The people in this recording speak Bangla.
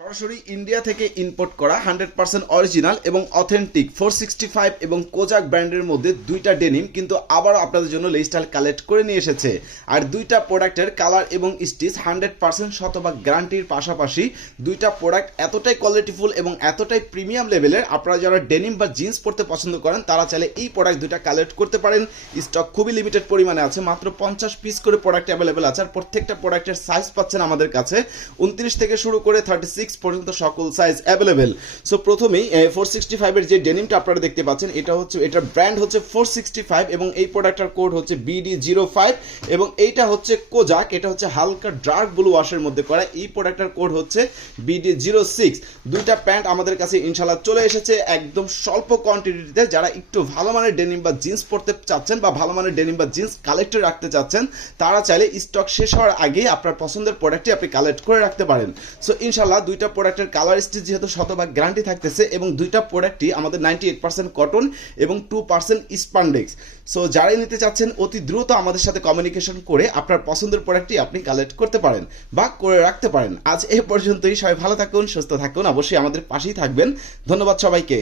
সরাসরি ইন্ডিয়া থেকে ইম্পোর্ট করা হান্ড্রেড পার্সেন্ট অরিজিনাল এবং অথেন্টিক ফোর সিক্সটি ফাইভ এবং কোজাক ব্র্যান্ডের মধ্যে দুইটা ডেনিম কিন্তু আবারও আপনাদের জন্য লেস্টাইল কালেক্ট করে নিয়ে এসেছে। আর দুইটা প্রোডাক্টের কালার এবং স্টিচ হান্ড্রেড পার্সেন্ট শতভাগ গ্যারান্টির পাশাপাশি দুইটা প্রোডাক্ট এতটাই কোয়ালিটিফুল এবং এতটাই প্রিমিয়াম লেভেলের আপনারা যারা ডেনিম বা জিন্স পরতে পছন্দ করেন, তারা চাইলে এই প্রোডাক্ট দুইটা কালেক্ট করতে পারেন। স্টক খুবই লিমিটেড পরিমাণে আছে, মাত্র পঞ্চাশ পিস করে প্রোডাক্ট অ্যাভেলেবেল আছে। আর প্রত্যেকটা প্রোডাক্টের সাইজ পাচ্ছেন আমাদের কাছে। উনত্রিশ থেকে শুরু করে থার্টি সিক্স পর্যন্ত সকল সাইজ অ্যাভেলেবেল সো প্রথমেই ফোর সিক্সটি ফাইভের যে ডেনিমটা আপনারা দেখতে পাচ্ছেন, এটা হচ্ছে এটার ব্র্যান্ড হচ্ছে ফোর সিক্সটি ফাইভ এবং এই প্রোডাক্টটার কোড হচ্ছে বিডি জিরো ফাইভ এবং এইটা হচ্ছে কোজাক এটা হচ্ছে হালকা ডার্ক ব্লু ওয়াশের মধ্যে করা, এই প্রোডাক্টটার কোড হচ্ছে বিডি জিরো সিক্স দুইটা প্যান্ট আমাদের কাছে ইনশাল্লাহ চলে এসেছে একদম স্বল্প কোয়ান্টিটিতে যারা একটু ভালো মানের ডেনিম বা জিন্স পরতে চাচ্ছেন বা ভালো মানের ডেনিম বা জিন্স কালেক্টে রাখতে চাচ্ছেন, তারা চাইলে স্টক শেষ হওয়ার আগেই আপনার পছন্দের প্রোডাক্টটি আপনি কালেক্ট করে রাখতে পারেন। সো ইনশাল্লাহ দুইটা প্রোডাক্টের কালার স্টিচ যেহেতু শতভাগ গ্যারান্টি থাকতেছে এবং দুইটা প্রোডাক্টই আমাদের নাইনটি এইট পার্সেন্ট কটন এবং টু পার্সেন্ট স্পান্ডেক্স সো যারাই নিতে চাচ্ছেন, অতি দ্রুত আমাদের সাথে কমিউনিকেশন করে আপনার পছন্দের প্রোডাক্টটি আপনি কালেক্ট করতে পারেন বা করে রাখতে পারেন। আজ এ পর্যন্তই। সবাই ভালো থাকুন, সুস্থ থাকুন। অবশ্যই আমাদের পাশেই থাকবেন। ধন্যবাদ সবাইকে।